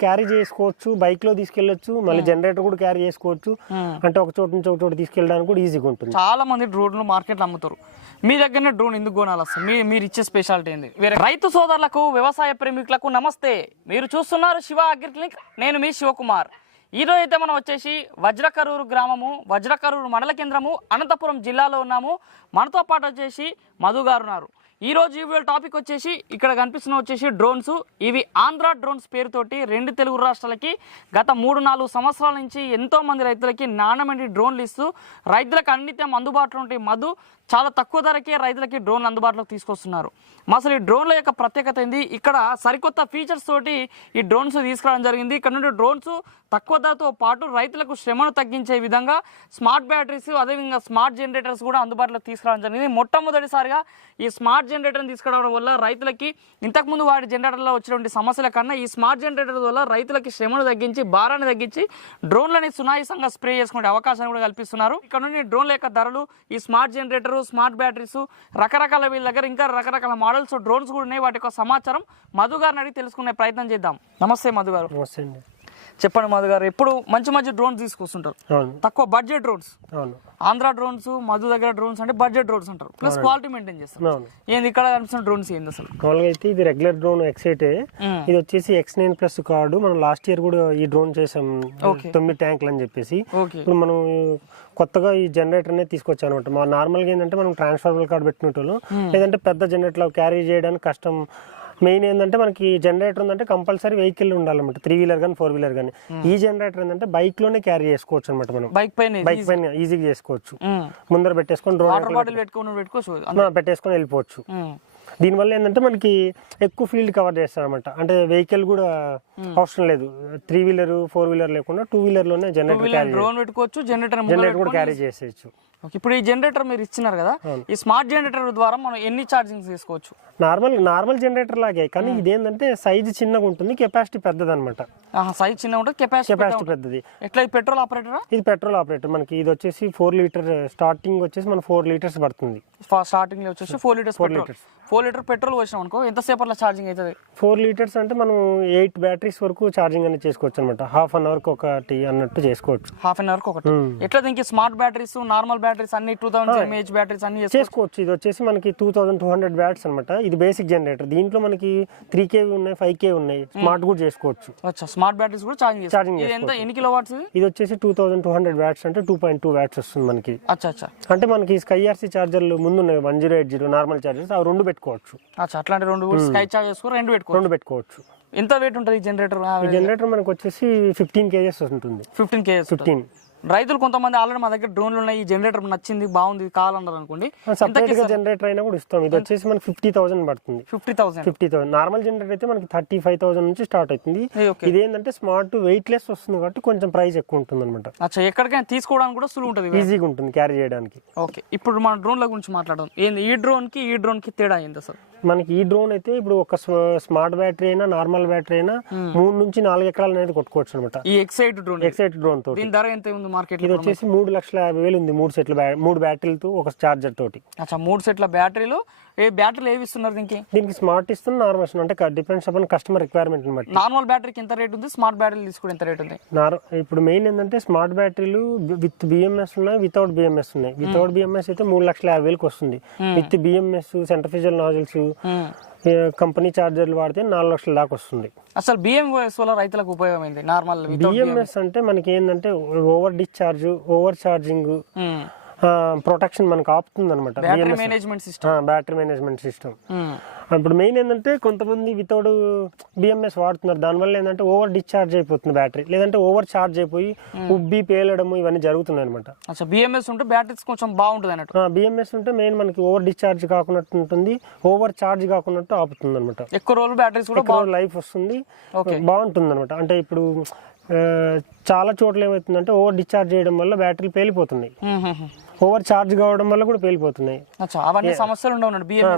Carry చేసుకోవచ్చు బైక్లో తీసుకెళ్ళొచ్చు మళ్ళీ జనరేటర్ కూడా క్యారీ చేసుకోవచ్చు. అంటే ఒక చోటు నుంచి ఒక చోటు తీసుకెళ్ళడానికి కూడా ఈజీగా ఉంటుంది. చాలా మంది డ్రోన్లు మార్కెట్లో అమ్ముతారు. మీ దగ్గరనే డ్రోన్ ఎందుకు కొనాలి అసలు? మీ మీరు ఇచ్చే స్పెషాలిటీ ఏంది? వేరే రైతు సోదరులకు వ్యవసాయ ప్రేమికులకు నమస్తే. మీరు చూస్తున్నారు శివ అగ్రి క్లినిక్ నేను మీ శివకుమార్. ఈ రోజు అయితే మనం వచ్చేసి వజ్రకరూరు గ్రామము వజ్రకరూరు మండల కేంద్రము అనంతపురం జిల్లాలో ఉన్నాము. మనతో పాటు వచ్చేసి మధు గారు ఉన్నారు. ఈ రోజు ఈ టాపిక్ వచ్చేసి ఇక్కడ కనిపిస్తున్న వచ్చేసి డ్రోన్స్. ఇవి ఆంధ్ర డ్రోన్స్ పేరుతోటి రెండు తెలుగు రాష్ట్రాలకి గత మూడు నాలుగు సంవత్సరాల నుంచి ఎంతోమంది రైతులకి నాణ్యమైన డ్రోన్లు ఇస్తూ రైతులకు అన్నిత్యం అందుబాటులో ఉంటే మధు చాలా తక్కువ ధరకే రైతులకి డ్రోన్లు అందుబాటులోకి తీసుకొస్తున్నారు. మా అసలు ఈ డ్రోన్ల యొక్క ప్రత్యేకత ఏంది? ఇక్కడ సరికొత్త ఫీచర్స్ తోటి ఈ డ్రోన్స్ తీసుకురావడం జరిగింది. ఇక్కడ నుండి డ్రోన్స్ తక్కువ ధరతో పాటు రైతులకు శ్రమను తగ్గించే విధంగా స్మార్ట్ బ్యాటరీస్ అదేవిధంగా స్మార్ట్ జనరేటర్స్ కూడా అందుబాటులోకి తీసుకురావడం జరిగింది. మొట్టమొదటిసారిగా ఈ స్మార్ట్ జనరేటర్ని తీసుకురావడం వల్ల రైతులకి ఇంతకుముందు వాడి జనరేటర్లో వచ్చినటువంటి సమస్యల కన్నా ఈ స్మార్ట్ జనరేటర్ వల్ల రైతులకి శ్రమను తగ్గించి భారాన్ని తగ్గించి డ్రోన్లని సునాయాసంగా స్ప్రే చేసుకునే అవకాశాన్ని కూడా కల్పిస్తున్నారు. ఇక్కడ నుండి డ్రోన్ల యొక్క ధరలు ఈ స్మార్ట్ జనరేటర్ స్మార్ట్ బ్యాటరీస్ రకరకాల వీళ్ళ దగ్గర ఇంకా రకరకాల మోడల్స్ డ్రోన్స్ కూడా ఉన్నాయి. వాటి యొక్క సమాచారం మధు గారిని అడిగి తెలుసుకునే ప్రయత్నం చేద్దాం. నమస్తే మధు గారు. నమస్తే అండి. చెప్పండి మధు గారు ఎప్పుడు మంచి మంచి డ్రోన్స్ తీసుకొస్తుంటారు? తక్కువ budget drones. Andhra drones Madhu దగ్గర డ్రోన్స్ అంటే బడ్జెట్ డ్రోన్స్ అంటారు. ప్లస్ క్వాలిటీ మెయింటైన్ చేస్తారు. ఏంది ఇక్కడ కనిపిస్తున్న డ్రోన్స్ ఏంది అసలు? మామూలుగా అయితే ఇది రెగ్యులర్ డ్రోన్ ఎక్సైట్ మ్మ్. ఇది వచ్చేసి ఎక్స్ నైన్ ప్లస్ కార్డు మనం లాస్ట్ ఇయర్ కూడా ఈ డ్రోన్ చేసాం. తొమ్మిది ట్యాంకులు అని చెప్పేసి. ఇప్పుడు మనం కొత్తగా ఈ జనరేటర్ అనేది తీసుకొచ్చాం అనమాట మా నార్మల్గా ఏంటంటే మనం ట్రాన్స్ఫార్మర్ కార్డు పెట్టినట్టు లేదంటే పెద్ద జనరేటర్ క్యారీ చేయడానికి కష్టం. మెయిన్ ఏంటంటే మనకి జనరేటర్ ఉందంటే కంపల్సరీ వెహికల్ ఉండాలన్నమాట. త్రీ వీలర్ కానీ ఫోర్ వీలర్ కానీ ఈ జనరేటర్ ఏంటంటే బైక్లోనే క్యారీ చేసుకోవచ్చు అనమాట మనం. బైక్ పైన బైక్ పైన ఈజీగా చేసుకోవచ్చు. ముందర పెట్టేసుకొని డ్రోన్ పెట్టుకోవచ్చు. పెట్టేసుకొని వెళ్ళిపోవచ్చు. ఉమ్. దీనివల్ల ఏంటంటే మనకి ఎక్కువ ఫీల్డ్ కవర్ చేస్తారు అనమాట అంటే వెహికల్ కూడా అవసరం లేదు. త్రీ వీలర్ ఫోర్ వీలర్ లేకుండా టూ వీలర్లోనే జనరేటర్ క్యారీ డ్రోన్ పెట్టుకోవచ్చు జనరేటర్ జనరేటర్ కూడా క్యారీ చేసేయచ్చు. ఇప్పుడు ఈ జనరేటర్ మీరు ఇచ్చినారు కదా ఈ స్మార్ట్ జనరేటర్ ద్వారా మనం ఎన్ని ఛార్జింగ్ తీసుకోవచ్చు? నార్మల్ నార్మల్ జనరేటర్ లాగే కానీ ఇదేంటంటే సైజు చిన్నగా ఉంటుంది కెపాసిటీ పెద్దది అనమాట సైజ్ చిన్న ఉంటుంది కెపాసిటీ కెపాసిటీ పెద్దది. ఎట్లా ఇది పెట్రోల్ ఆపరేటరా ఇది పెట్రోల్ ఆపరేటర్ మనకి ఇది వచ్చేసి ఫోర్ లీటర్ స్టార్టింగ్ వచ్చేసి మన ఫోర్ లీటర్స్ పడుతుంది. స్టార్టింగ్లో వచ్చేసి four litres petrol four litre petrol వచ్చినాం అనుకో ఎంత సేపట్లో ఛార్జింగ్ అవుతుంది? ఫోర్ లీటర్స్ అంటే మనం ఎయిట్ బ్యాటరీస్ వరకు ఛార్జింగ్ అనేది చేసుకోవచ్చు అనమాట హాఫ్ అన్ అవర్కి ఒకటి అన్నట్టు చేసుకోవచ్చు. హాఫ్ అన్ అవర్ ఒకటి. ఎట్లా దీనికి స్మార్ట్ బ్యాటరీస్ నార్మల్ బ్యాటరీస్ అన్ని టూ థౌసండ్ ఎంఏహెచ్ బ్యాటరీస్ అన్ని చేసుకోవచ్చు. ఇది వచ్చేసి మనకి two thousand two hundred watts అనమాట ఇది బేసిక్ జనరేటర్. దీంట్లో మనకి త్రీ కేవి ఉన్నాయి ఫైవ్ కే ఉన్నాయి. స్మార్ట్ కూడా చేసుకోవచ్చు. అచ్చా. స్మార్ట్ బ్యాటరీస్ కూడా ఛార్జింగ్ ఇది ఎంత? ఎన్ని కిలో వాట్స్ ఇది వచ్చేసి two thousand two hundred watts అంటే టూ పాయింట్ టూ బ్యాట్స్ వస్తుంది మనకి. అచ్చా అచ్చా. అంటే మనకి స్కైఆర్సీ చార్జర్లు ముందు ఉన్నాయి. One zero eight zero normal chargers అవి రెండు పెట్టుకోవచ్చు. అట్లాంటి రెండు స్కై చార్జ్ చేసుకో రెండు పెట్టుకో రెండు పెట్టుకోవచ్చు. ఎంత వెయిట్ ఉంటుంది ఈ జనరేటర్ జనరేటర్ మనకు వచ్చేసి ఫిఫ్టీన్ కేజెస్ ఉంటుంది ఫిఫ్టీన్ కేజెస్ ఫిఫ్టీన్ రైతులు కొంతమంది ఆల్రెడీ మా దగ్గర డ్రోన్లు ఉన్నాయి ఈ జనరేటర్ నచ్చింది బాగుంది కావాలన్నారు అనుకోండి. సపరేట్గా జనరేటర్ అయినా కూడా ఇస్తాం. ఇది వచ్చేసి మనకి ఫిఫ్టీ థౌసండ్ పడుతుంది. Fifty thousand fifty thousand normal generator అయితే మనకి థర్టీ ఫైవ్ థౌసండ్ నుంచి స్టార్ట్ అవుతుంది. ఇదేంటంటే స్మార్ట్ వెయిట్ లెస్ వస్తుంది కాబట్టి కొంచెం ప్రైస్ ఎక్కువ ఉంటుంది అనమాట అచ్చా ఎక్కడికైనా తీసుకోవడానికి కూడా సులువు ఉంటుంది ఈజీగా ఉంటుంది క్యారీ చేయడానికి. ఓకే. ఇప్పుడు మన డ్రోన్ల గురించి మాట్లాడదాం. ఏంది ఈ డ్రోన్కి ఈ డ్రోన్కి తేడా ఏంది అసలు మనకి ఈ డ్రోన్ అయితే ఇప్పుడు ఒక స్మార్ట్ బ్యాటరీ అయినా నార్మల్ బ్యాటరీ అయినా మూడు నుంచి నాలుగు ఎకరాలు అనేది కొట్టుకోవచ్చు అనమాట ఈ ఎక్సైట్ డ్రోన్ ఎక్సైట్ డ్రోన్ తోటి. దీని ధర ఎంత ఉంది మార్కెట్ ఇది వచ్చేసి మూడు లక్షల యాభై వేలు ఉంది మూడు సెట్ల మూడు బ్యాటరీలతో ఒక చార్జర్ తోటి. అచ్చా మూడు సెట్ల బ్యాటరీలు ఏ బ్యాటరీలు ఏవి ఇస్తున్నారు దీనికి? దీనికి స్మార్ట్ ఇస్తుంది నార్మల్ ఇస్తుంది అంటే డిపెండ్స్ అపాన్ కస్టమర్ రిక్వైర్మెంట్ బట్టి. నార్మల్ బ్యాటరీకి ఎంత రేట్ ఉంది? స్మార్ట్ బ్యాటరీలు తీసుకుంటే ఎంత రేట్ ఉంది? ఇప్పుడు మెయిన్ ఏంటంటే స్మార్ట్ బ్యాటరీలు విత్ బిఎంఎస్ ఉన్నాయి వితౌట్ బిఎంఎస్ ఉన్నాయి. వితౌట్ బిఎంఎస్ అయితే మూడు లక్షల యాభై వేలకు వస్తుంది. With BMS centrifugal nozzles Hmm. Company చార్జర్లు వాడితే నాలుగు లక్షల దాకా వస్తుంది. అసలు బిఎంఎస్ వల్ల రైతులకు ఉపయోగం నార్మల్ బిఎంఎస్ అంటే మనకి ఏంటంటే over discharge over charging protection మనకు ఆపుతుంది అనమాట బ్యాటరీ మేనేజ్మెంట్ సిస్టమ్ బ్యాటరీ ఇప్పుడు మెయిన్ ఏంటంటే కొంతమంది వితౌట్ బిఎంఎస్ వాడుతున్నారు. దానివల్ల ఏంటంటే ఓవర్ డిశ్చార్జ్ అయిపోతుంది బ్యాటరీ లేదంటే ఓవర్ ఛార్జ్ అయిపోయి ఉబ్బి పేలడము ఇవన్నీ జరుగుతున్నాయి అనమాట బిఎంఎస్ ఉంటే బ్యాటరీస్ కొంచెం బాగుంటుంది అన్నట్టు. బిఎంఎస్ ఉంటే మెయిన్ మనకి ఓవర్ డిశ్చార్జ్ కాకుండా ఉంటుంది. ఓవర్ ఛార్జ్ కాకుండా ఆపుతుంది అనమాట ఎక్కువ రోజులు బ్యాటరీస్ కూడా లైఫ్ వస్తుంది. బాగుంటుంది అనమాట అంటే ఇప్పుడు చాలా చోట్ల ఏమవుతుందంటే ఓవర్ డిశ్చార్జ్ చేయడం వల్ల బ్యాటరీలు పేలిపోతున్నాయి. మ్మ్, మ్మ్. ఓవర్ ఛార్జ్ కావడం వల్ల కూడా పేలిపోతున్నాయి. అవన్నీ సమస్యలు ఉండవు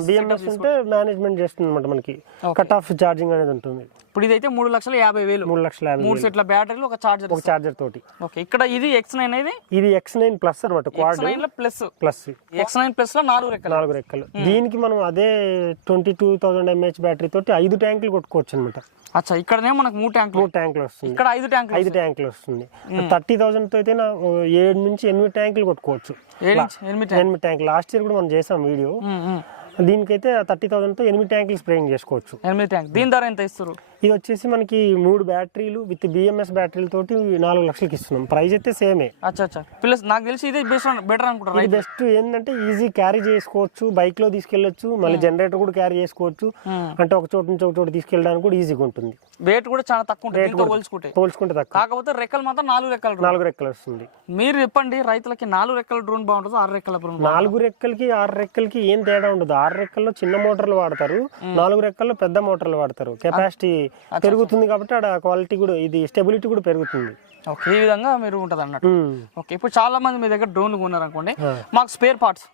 బిఎంఎస్ ఉంటే మేనేజ్మెంట్ చేస్తుంది అనమాట మనకి. కట్ ఆఫ్ ఛార్జింగ్ అనేది ఉంటుంది. ఇప్పుడు ఇదైతే మూడు లక్షల యాభై వేలు. మూడు లక్షల యాభై మూడు సెట్ల బ్యాటరీలు ఒక చార్జర్ ఒక చార్జర్ తోటి. ఓకే ఇక్కడ ఇది ఎక్స్ నైన్ ఇది? ఇది ఎక్స్ నైన్ ప్లస్ అనమాట క్వాడ్ నైన్లో ప్లస్ ప్లస్ ఎక్స్ నైన్ ప్లస్లో నాలుగు రెక్కలు. నాలుగు రెక్కలు. దీనికి మనం అదే twenty two thousand mAh battery తోటి ఐదు ట్యాంకులు కొట్టుకోవచ్చు అనమాట అచ్చా ఇక్కడనే మనకు మూడు ట్యాంకులు. మూడు ట్యాంకులు వస్తుంది. ఇక్కడ ఐదు ట్యాంకులు ఐదు ట్యాంకులు వస్తుంది. థర్టీ థౌసండ్తో అయితే ఏడు నుంచి ఎనిమిది ట్యాంకులు కొట్టుకోవచ్చు. ఎనిమిది ట్యాంకులు. లాస్ట్ ఇయర్ కూడా మనం చేసాం వీడియో. దీనికైతే థర్టీ థౌసండ్తో ఎనిమిది ట్యాంకులు స్ప్రేయింగ్ చేసుకోవచ్చు. ఎనిమిది ట్యాంక్. దీని ధర ఎంత ఇస్తారు? ఇది వచ్చేసి మనకి మూడు బ్యాటరీలు విత్ బిఎంఎస్ బ్యాటరీల తోటి నాలుగు లక్షలకి ఇస్తున్నాం. ప్రైస్ అయితే సేమే. అచ్చా అచ్చా. ప్లస్ నాకు తెలిసి ఇదే బెస్ట్ బెటర్ అనుకుంటారు ఇది బెస్ట్ ఏంటంటే ఈజీ క్యారీ చేసుకోవచ్చు బైక్లో తీసుకెళ్ళొచ్చు మళ్ళీ జనరేటర్ కూడా క్యారీ చేసుకోవచ్చు. అంటే ఒక చోటు నుంచి ఒక చోటు తీసుకెళ్ళడానికి కూడా ఈజీగా ఉంటుంది. వెయిట్ కూడా చాలా తక్కువ ఉంటుంది పోల్చుకుంటే. పోల్చుకుంటే తక్కువ. కాకపోతే రెక్కలు మాత్రం నాలుగు రెక్కలు. నాలుగు రెక్కలు వస్తుంది. మీరు చెప్పండి రైతులకి నాలుగు రెక్కల డ్రోన్ బాగుంటుందో ఆరు రెక్కల డ్రోన్ నాలుగు రెక్కలకి ఆరు రెక్కలకి ఏం తేడా ఉండదు. ఆరు రెక్కల్లో చిన్న మోటార్లు వాడతారు నాలుగు రెక్కల్లో పెద్ద మోటార్లు వాడతారు. కెపాసిటీ పెరుగుతుంది కాబట్టి ఆడ క్వాలిటీ కూడా ఇది స్టెబిలిటీ కూడా పెరుగుతుంది. ఓకే ఈ విధంగా మీరు ఉంటుంది అన్నట్టు. ఓకే ఇప్పుడు చాలా మంది మీ దగ్గర డ్రోన్లు కొన్నారు అనుకోండి మాకు spare parts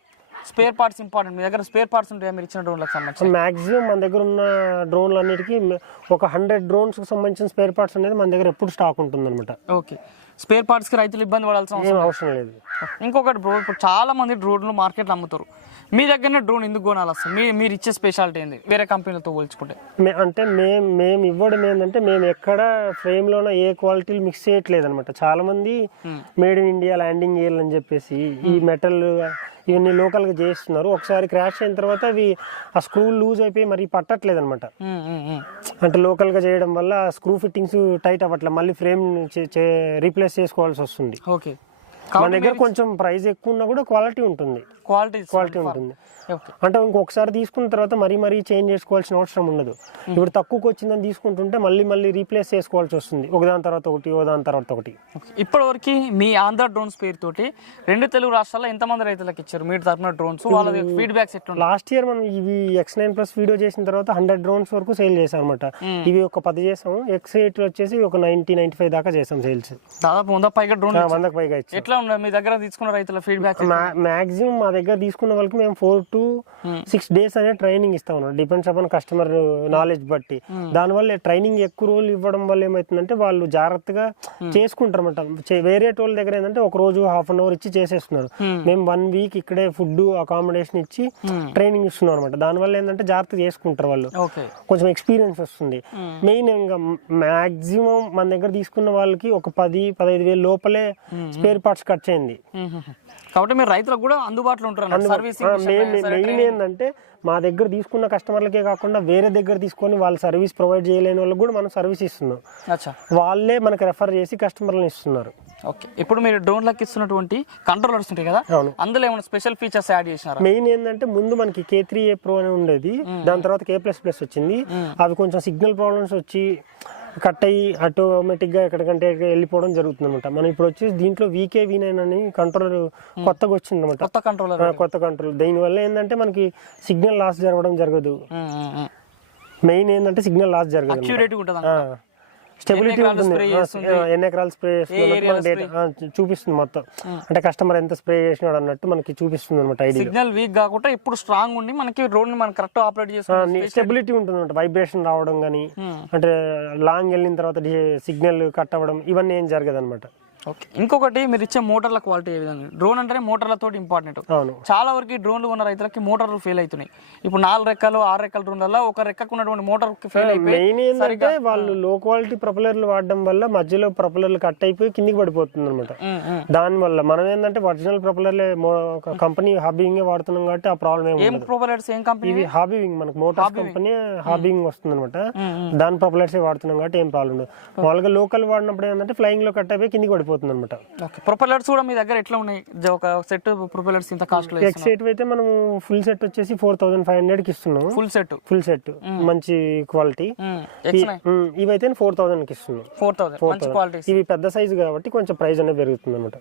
spare parts important. మీ దగ్గర స్పేర్ పార్ట్స్ ఉంటాయి? మీరు ఇచ్చిన డ్రోన్లకు సంబంధించి. మాక్సిమం మన దగ్గర ఉన్న డ్రోన్లు అన్నిటికీ ఒక హండ్రెడ్ డ్రోన్స్కి సంబంధించిన స్పేర్ పార్ట్స్ అనేది మన దగ్గర ఎప్పుడు స్టాక్ ఉంటుంది అనమాట ఓకే స్పేర్ పార్ట్స్కి రైతులు ఇబ్బంది పడాల్సిన అవసరం లేదు. ఇంకొకటి డ్రోన్ ఇప్పుడు చాలా మంది డ్రోన్లు మార్కెట్లో అమ్ముతారు. మీ దగ్గరనే డ్రోన్ ఎందుకు కొనాలి అసలు? మీ మీరు ఇచ్చే స్పెషాలిటీ ఏంది? వేరే కంపెనీలతో పోల్చుకుంటే. అంటే మేము మేము ఇవ్వడం ఏంటంటే మేము ఎక్కడ ఫ్రేమ్లోన ఏ క్వాలిటీలు మిక్స్ చేయట్లేదు అనమాట చాలా మంది మేడ్ ఇన్ ఇండియా ల్యాండింగ్ చేయాలని చెప్పేసి ఈ మెటల్ ఇవన్నీ లోకల్గా చేస్తున్నారు. ఒకసారి క్రాష్ అయిన తర్వాత అవి ఆ స్క్రూ లూజ్ అయిపోయి మరి పట్టట్లేదు అనమాట. అంటే లోకల్గా చేయడం వల్ల స్క్రూ ఫిట్టింగ్స్ టైట్ అవ్వట్లేదు మళ్ళీ ఫ్రేమ్ రీప్లేస్ చేసుకోవాల్సి వస్తుంది. ఓకే. మన దగ్గర కొంచెం ప్రైస్ ఎక్కువ ఉన్నా కూడా క్వాలిటీ ఉంటుంది. క్వాలిటీ క్వాలిటీ ఉంటుంది. అంటే ఇంకొకసారి తీసుకున్న తర్వాత మరీ మరీ చేంజ్ చేసుకోవాల్సిన అవసరం ఉండదు. ఇప్పుడు తక్కువకి వచ్చిందని తీసుకుంటుంటే మళ్ళీ మళ్ళీ రీప్లేస్ చేసుకోవాల్సి వస్తుంది. ఒకదాని తర్వాత ఒకటి ఒకదాని తర్వాత ఒకటి. ఇప్పటివరకు మీ ఆంధ్ర డ్రోన్స్ పేరుతోటి రెండు తెలుగు రాష్ట్రాల్లో ఎంతమంది రైతులకు ఇచ్చారు? మీరు తరఫున డ్రోన్స్ వాళ్ళ ఫీడ్బ్యాక్స్ ఎట్లున్నాయి? లాస్ట్ ఇయర్ మనం ఇవి ఎక్స్ నైన్ ప్లస్ వీడియో చేసిన తర్వాత హండ్రెడ్ డ్రోన్స్ వరకు సేల్ చేసాం అనమాట ఇవి ఒక పది చేసాం ఎక్స్ ఎయిట్ వచ్చేసి ఒక నైన్టీ నైన్టీ ఫైవ్ దాకా చేసాం సేల్స్. దాదాపు వంద పైగా డ్రోన్ వందకు పైగా ఇచ్చాం ఎట్లా ఉన్నాయి? మీ దగ్గర తీసుకున్న రైతుల ఫీడ్బ్యాక్ మాక్సిమం మా దగ్గర తీసుకున్న వాళ్ళకి మేము ఫోర్ టు సిక్స్ డేస్ అనే ట్రైనింగ్ ఇస్తాం ఉన్నాం. డిపెండ్స్ అపాన్ కస్టమర్ నాలెడ్జ్ బట్టి. దానివల్ల ట్రైనింగ్ ఎక్కువ రోజులు ఇవ్వడం వల్ల ఏమవుతుందంటే వాళ్ళు జాగ్రత్తగా చేసుకుంటారు అనమాట వేరే టోల్ దగ్గర ఏంటంటే ఒక రోజు హాఫ్ అన్ అవర్ ఇచ్చి చేసేస్తున్నారు. మేము వన్ వీక్ ఇక్కడే ఫుడ్ అకామిడేషన్ ఇచ్చి ట్రైనింగ్ ఇస్తున్నాం అనమాట దానివల్ల ఏంటంటే జాగ్రత్త చేసుకుంటారు వాళ్ళు. కొంచెం ఎక్స్పీరియన్స్ వస్తుంది. మెయిన్ ఇంకా మాక్సిమం మన దగ్గర తీసుకున్న వాళ్ళకి ఒక పది పదహైదు వేలు లోపలే స్పేర్ పార్ట్స్ ఖర్చు అయింది కాబట్టి మీరు రైతులకు కూడా అందుబాటులో ఉంటారు సర్వీసింగ్ మెయిన్ మెయిన్ ఏంటంటే మా దగ్గర తీసుకున్న కస్టమర్లకే కాకుండా వేరే దగ్గర తీసుకొని వాళ్ళు సర్వీస్ ప్రొవైడ్ చేయలేని వాళ్ళకి కూడా మనం సర్వీస్ ఇస్తున్నాం. అచ్చా. వాళ్ళే మనకి రెఫర్ చేసి కస్టమర్లను ఇస్తున్నారు. ఓకే. ఇప్పుడు మీరు డ్రోన్లకు ఇస్తున్నటువంటి కంట్రోలర్స్ ఉంటాయి కదా? అందులో ఏమైనా స్పెషల్ ఫీచర్స్ యాడ్ చేసినారా? మెయిన్ ఏంటంటే ముందు మనకి కే త్రీ ఏ ప్రో అని ఉండేది. దాని తర్వాత కే ప్లస్ ప్లస్ వచ్చింది. అవి కొంచెం సిగ్నల్ ప్రాబ్లమ్స్ వచ్చి కట్ అయ్యి ఆటోమేటిక్గా ఎక్కడికంటే వెళ్ళిపోవడం జరుగుతుంది అనమాట మనం ఇప్పుడు వచ్చి దీంట్లో వీకే వీ నైన్ అని కంట్రోలర్ కొత్తగా వచ్చింది అనమాట కొత్త కంట్రోలర్ కొత్త కంట్రోల్ దీనివల్ల ఏంటంటే మనకి సిగ్నల్ లాస్ జరగడం జరగదు. మెయిన్ ఏంటంటే సిగ్నల్ లాస్ జరగదు స్టెబిలిటీ ఉంటుంది. చేస్తుంది? ఎన్ని ఎకరాలు స్ప్రే చేస్తుంది చూపిస్తుంది మొత్తం. అంటే కస్టమర్ ఎంత స్ప్రే చేసినాడు అన్నట్టు మనకి చూపిస్తుంది అనమాట ఐడి సిగ్నల్ వీక్ కాకుండా ఇప్పుడు స్ట్రాంగ్ ఉండి మనకి రోడ్ని మనం కరెక్ట్ ఆపరేట్ చేసుకోవాలి స్టెబిలిటీ ఉంటుంది అనమాట వైబ్రేషన్ రావడం కానీ అంటే లాంగ్ వెళ్ళిన తర్వాత సిగ్నల్ కట్ అవ్వడం ఇవన్నీ ఏం జరగదు అనమాట ఇంకొకటి మీరు ఇచ్చే మోటార్ల క్వాలిటీ ఏ విధంగా? డ్రోన్ అంటేనే మోటార్లతో ఇంపార్టెంట్. అవును. చాలా వరకు డ్రోన్లు ఉన్న రైతులకి మోటార్లు ఫెయిల్ అవుతున్నాయి. ఇప్పుడు నాలుగు రెక్కలు ఆరు రెక్కల డ్రోన్లలో ఒక రెక్కకు ఉన్నటువంటి మోటార్ ఫెయిల్ అయిపోయి వాళ్ళు లో క్వాలిటీ ప్రొపలర్లు వాడడం వల్ల మధ్యలో ప్రొపలర్లు కట్ అయిపోయి కిందికి పడిపోతుంది అనమాట. దాని వల్ల మనం ఏంటంటే ఒరిజినల్ ప్రొపలర్లే కంపెనీ హాబీయింగ్ వాడుతున్నాం కాబట్టి ఆ ప్రాబ్లం ఏం ప్రొపరేటర్స్ ఏం కంపెనీ ఇవి హాబీ వింగ్ మనకు మోటార్స్ కంపెనీ హాబీ వింగ్ వస్తుంది అనమాట దాని ప్రొపలర్స్ వాడుతున్నాం కాబట్టి ఏం ప్రాబ్లం ఉండదు. మామూలుగా లోకల్ వాడినప్పుడు ఏంటంటే ఫ్లైయింగ్లో కట్ అయిపోయి కిందికి పడిపోతుంది. అనమాట ఓకే. ప్రొపల్లర్స్ కూడా మీ దగ్గర ఎట్లా ఉన్నాయి? ఒక సెట్ ప్రొపల్లర్స్ ఇంత కాస్ట్లో ఎక్స్ ఎయిట్ అయితే మనం ఫుల్ సెట్ వచ్చేసి ఫోర్ థౌసండ్ ఫైవ్ హండ్రెడ్కి ఇస్తున్నాం. ఫుల్ సెట్ ఫుల్ సెట్ మంచి క్వాలిటీ ఇవైతే ఫోర్ థౌసండ్కి ఇస్తున్నాం. ఫోర్ థౌసండ్ ఇవి పెద్ద సైజు కాబట్టి కొంచెం ప్రైస్ అనేది పెరుగుతుంది అనమాట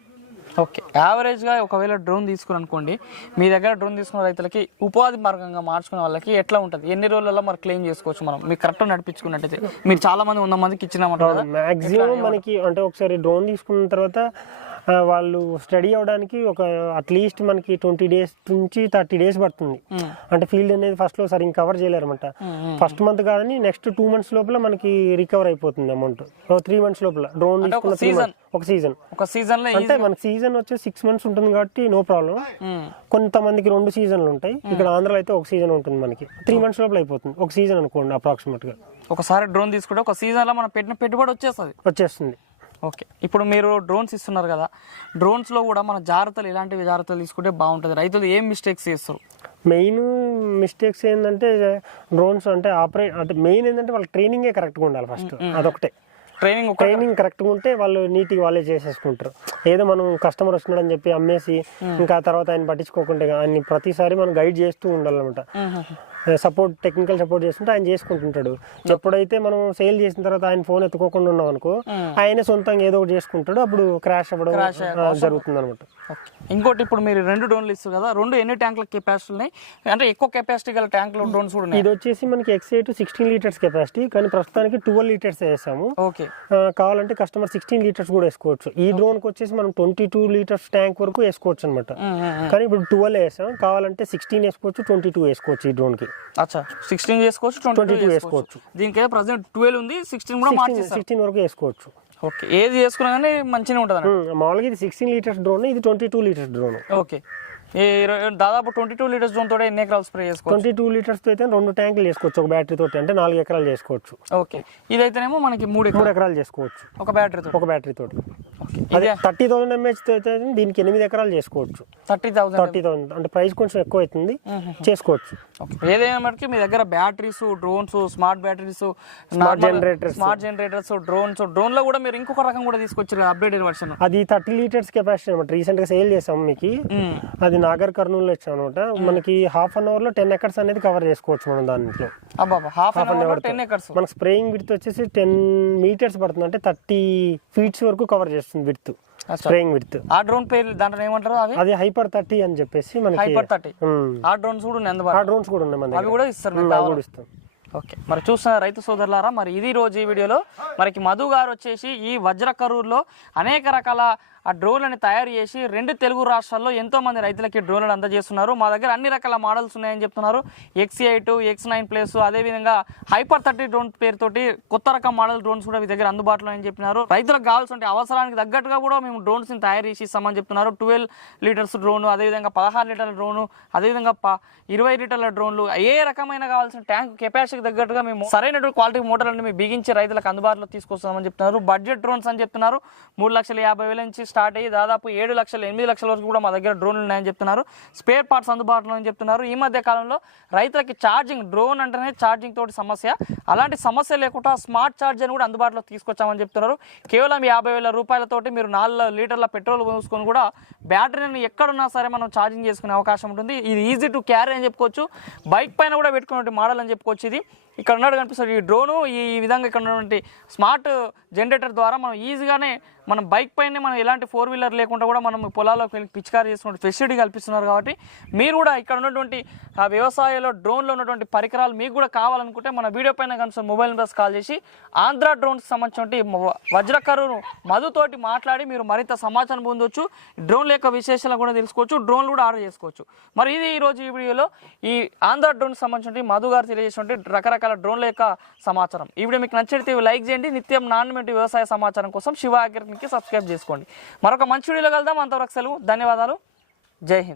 ఓకే యావరేజ్గా ఒకవేళ డ్రోన్ తీసుకుని అనుకోండి మీ దగ్గర డ్రోన్ తీసుకున్న రైతులకి ఉపాధి మార్గంగా మార్చుకునే వాళ్ళకి ఎట్లా ఉంటుంది? ఎన్ని రోజులలో మరి క్లెయిమ్ చేసుకోవచ్చు మనం? మీరు కరెక్ట్ నడిపించుకున్నట్టయితే. మీరు చాలా మంది వంద మందికి ఇచ్చినామంటారు మాక్సిమం మనకి అంటే ఒకసారి డ్రోన్ తీసుకున్న తర్వాత వాళ్ళు స్టడీ అవ్వడానికి ఒక అట్లీస్ట్ మనకి ట్వంటీ డేస్ నుంచి థర్టీ డేస్ పడుతుంది. అంటే ఫీల్డ్ అనేది ఫస్ట్లో సరిగ్గా కవర్ చేయలేరన్నమాట. ఫస్ట్ మంత్ కాదని నెక్స్ట్ టూ మంత్స్ లోపల మనకి రికవర్ అయిపోతుంది అమౌంట్ త్రీ మంత్స్ లోపల. డ్రోన్ తీసుకున్న ఒక సీజన్ ఒక సీజన్లో అంటే మనకి సీజన్ వచ్చి సిక్స్ మంత్స్ ఉంటుంది కాబట్టి నో ప్రాబ్లం కొంతమందికి రెండు సీజన్లు ఉంటాయి. ఇక్కడ ఆంధ్రాలో అయితే ఒక సీజన్ ఉంటుంది మనకి. త్రీ మంత్స్ లోపల అయిపోతుంది. ఒక సీజన్ అనుకోండి అప్రాక్సిమేట్గా. ఒకసారి డ్రోన్ తీసుకుంటే ఒక సీజన్లో మనం పెట్టిన పెట్టుబడి వచ్చేస్తుంది. వచ్చేస్తుంది. ఓకే. ఇప్పుడు మీరు డ్రోన్స్ ఇస్తున్నారు కదా డ్రోన్స్లో కూడా మన జాగ్రత్తలు ఎలాంటివి జాగ్రత్తలు తీసుకుంటే బాగుంటుంది? రైతులు ఏం మిస్టేక్స్ చేస్తారు? మెయిన్ మిస్టేక్స్ ఏంటంటే డ్రోన్స్ అంటే ఆపరేట్ అంటే మెయిన్ ఏంటంటే వాళ్ళ ట్రైనింగే కరెక్ట్గా ఉండాలి ఫస్ట్ అదొకటే. ట్రైనింగ్ ట్రైనింగ్ కరెక్ట్గా ఉంటే వాళ్ళు నీట్గా వాళ్ళే చేసేసుకుంటారు. ఏదో మనం కస్టమర్ వస్తున్నాడని చెప్పి అమ్మేసి ఇంకా ఆ తర్వాత ఆయన పట్టించుకోకుండా ఆయన్ని ప్రతిసారి మనం గైడ్ చేస్తూ ఉండాలన్నమాట. సపోర్ట్ టెక్నికల్ సపోర్ట్ చేస్తుంటే ఆయన చేసుకుంటుంటాడు. ఎప్పుడైతే మనం సేల్ చేసిన తర్వాత ఆయన ఫోన్ ఎత్తుకోకుండా ఉన్నాం అనుకో ఆయన సొంతంగా ఏదో ఒకటి చేసుకుంటాడు. అప్పుడు క్రాష్ అవ్వడం జరుగుతుంది అనమాట. ఇంకోటి ఇప్పుడు మీరు రెండు డ్రోన్లు ఇస్తారు కదా రెండు ఎన్ని ట్యాంకుల కెపాసిటీ ఉన్నాయి? అంటే ఎక్కువ కెపాసిటీ గల ట్యాంకులు డ్రోన్స్ కూడా ఉన్నాయి? ఇది వచ్చేసి మనకి ఎక్సైట్ సిక్స్టీన్ లీటర్స్ కెపాసిటీ కానీ ప్రస్తుతానికి ట్వెల్వ్ లీటర్స్ వేసాము. ఓకే. కావాలంటే కస్టమర్ సిక్స్టీన్ లీటర్స్ కూడా వేసుకోవచ్చు. ఈ డ్రోన్కి వచ్చేసి మనం ట్వంటీ టూ లీటర్స్ ట్యాంక్ వరకు వేసుకోవచ్చు అనమాట కానీ ఇప్పుడు ట్వెల్వ్ వేసాం. కావాలంటే సిక్స్టీన్ వేసుకోవచ్చు ట్వంటీ టూ వేసుకోవచ్చు ఈ డ్రోన్కి. అచ్చా. సిక్స్టీన్ చేసుకోవచ్చు ట్వంటీ టూ చేసుకోవచ్చు. దీనికైతే ప్రజెంట్ ట్వెల్వ్ ఉంది సిక్స్టీన్ కూడా మార్చేస్తారు సిక్స్టీన్ వరకు వేసుకోవచ్చు ఓకే. ఏది చేసుకున్నా కానీ మంచిగా ఉంటుంది మామూలుగా ఇది సిక్స్టీన్ లీటర్స్ డ్రోన్ ఇది twenty two litres drone. Okay. ఈ దాదాపు ట్వంటీ టూ లీటర్స్ డ్రోన్ తోటి ఎన్ని ఎకరాలు స్ప్రే చేసుకోవచ్చు? ట్వంటీ టూ లీటర్స్ అయితే రెండు ట్యాంకులు వేసుకోవచ్చు. ఒక బ్యాటరీ తోటి అంటే నాలుగు ఎకరాలు చేసుకోవచ్చు. ఓకే. ఇదైతేనేమో మనకి మూడు మూడు ఎకరాలు చేసుకోవచ్చు. ఒక బ్యాటరీ తోటి. ఒక బ్యాటరీ తోటి. అదే థర్టీ థౌసండ్ ఎంహెచ్ అయితే దీనికి ఎనిమిది ఎకరాలు చేసుకోవచ్చు. Thirty thousand thirty thousand. అంటే ప్రైస్ కొంచెం ఎక్కువ అవుతుంది. చేసుకోవచ్చు. ఏదైనా మటుకి మీ దగ్గర batteries drones smart batteries generators. Smart generators drones డ్రోన్లో కూడా మీరు ఇంకొక రకం కూడా తీసుకొచ్చారు అప్డేటెడ్ వర్షన్ అది థర్టీ లీటర్స్ కెపాసిటీ అనమాట రీసెంట్గా సేల్ చేసాం మీకు. అది నాగర్ కర్నూలు వచ్చాం అనమాట మనకి హాఫ్ అన్ అవర్లో టెన్ ఎకర్స్ అనేది కవర్ చేసుకోవచ్చు మనం దాంట్లో హాఫ్ అన్ అవర్ మనకి స్ప్రేయింగ్ విడ్త్ వచ్చేసి టెన్ మీటర్స్ పడుతుంది. అంటే థర్టీ ఫీట్స్ వరకు కవర్ చేస్తుంది విడ్త్ స్ప్రేయింగ్ విడ్త్ ఆ డ్రోన్ పేరు దాంట్లో ఏమంటారు అది హైపర్ థర్టీ అని చెప్పేసి మనకి హైపర్ థర్టీ. ఆ డ్రోన్స్ కూడా ఉన్నాయి ఆ డ్రోన్స్ కూడా ఉన్నాయి మన అవి కూడా ఇస్తారు? కూడా ఇస్తాం. ఓకే. మరి చూస్తున్న రైతు సోదరులారా మరి ఇది రోజు ఈ వీడియోలో. మనకి మధు గారు వచ్చేసి ఈ వజ్ర కరూర్లో అనేక రకాల ఆ డ్రోన్లని తయారు చేసి రెండు తెలుగు రాష్ట్రాల్లో ఎంతోమంది రైతులకి డ్రోన్లను అందజేస్తున్నారు. మా దగ్గర అన్ని రకాల మోడల్స్ ఉన్నాయని చెప్తున్నారు. X eight X nine plus అదేవిధంగా హైపర్ థర్టీ డ్రోన్ పేరుతోటి కొత్త రకం మోడల్ డ్రోన్స్ కూడా మీ దగ్గర అందుబాటులో అని చెప్పినారు. రైతులకు కావాల్సిన అవసరానికి తగ్గట్టుగా కూడా మేము డ్రోన్స్ని తయారు చేసి ఇస్తామని చెప్తున్నారు. ట్వెల్వ్ లీటర్స్ డ్రోన్ అదేవిధంగా పదహారు లీటర్ల డ్రోను అదేవిధంగా ప- ఇరవై లీటర్ల డ్రోన్లు ఏ రకమైన కావాల్సిన ట్యాంక్ కెపాసిటీకి తగ్గట్టుగా మేము సరైనటువంటి క్వాలిటీ మోటార్లను మేము బిగించి రైతులకు అందుబాటులో తీసుకొస్తామని చెప్తున్నారు. బడ్జెట్ డ్రోన్స్ అని చెప్తున్నారు. మూడు లక్షల యాభై వేల నుంచి స్టార్ట్ అయ్యి దాదాపు ఏడు లక్షల ఎనిమిది లక్షల వరకు కూడా మా దగ్గర డ్రోన్లు ఉన్నాయని చెప్తున్నారు. స్పేర్ పార్ట్స్ అందుబాటులో అని చెప్తున్నారు. ఈ మధ్య కాలంలో రైతులకి ఛార్జింగ్ డ్రోన్ అంటేనే ఛార్జింగ్ తోటి సమస్య. అలాంటి సమస్య లేకుండా స్మార్ట్ ఛార్జర్ కూడా అందుబాటులో తీసుకొచ్చామని చెప్తున్నారు. కేవలం యాభై వేల రూపాయలతోటి మీరు నాలుగు లీటర్ల పెట్రోల్ పోసుకొని కూడా బ్యాటరీని ఎక్కడున్నా సరే మనం ఛార్జింగ్ చేసుకునే అవకాశం ఉంటుంది. ఇది ఈజీ టు క్యారీ అని చెప్పుకోవచ్చు. బైక్ పైన కూడా పెట్టుకునే మోడల్ అని చెప్పుకోవచ్చు ఇది. ఇక్కడ ఉన్నాడు కనిపిస్తుంది. ఈ డ్రోను ఈ విధంగా ఇక్కడ ఉన్నటువంటి స్మార్ట్ జనరేటర్ ద్వారా మనం ఈజీగానే మనం బైక్ పైన మనం ఎలాంటి ఫోర్ వీలర్ లేకుండా కూడా మనం పొలాల్లోకి వెళ్ళి పిచికారీ చేసుకుంటే ఫెసిలిటీ కల్పిస్తున్నారు కాబట్టి మీరు కూడా ఇక్కడ ఉన్నటువంటి ఆ వ్యవసాయంలో డ్రోన్లో ఉన్నటువంటి పరికరాలు మీకు కూడా కావాలనుకుంటే మన వీడియో పైన కనుక మొబైల్ నెంబర్స్ కాల్ చేసి ఆంధ్ర డ్రోన్కి సంబంధించి వజ్రకరును మధుతోటి మాట్లాడి మీరు మరింత సమాచారం పొందవచ్చు డ్రోన్ల యొక్క విశేషాలు కూడా తెలుసుకోవచ్చు. డ్రోన్లు కూడా ఆర్డర్ చేసుకోవచ్చు. మరి ఇది ఈరోజు ఈ వీడియోలో ఈ ఆంధ్ర డ్రోన్ సంబంధించి మధు గారు తెలియజేసినటువంటి రకరకాల డ్రోన్ల యొక్క సమాచారం. ఈ వీడియో మీకు నచ్చితే లైక్ చేయండి. నిత్యం నాణ్యమైన వ్యవసాయ సమాచారం కోసం శివ అగ్రికి సబ్స్క్రైబ్ చేసుకోండి. మరొక మంచి వీడియోలో కలుద్దాం. అంతవరకు సెలవు. ధన్యవాదాలు. జై హింద్.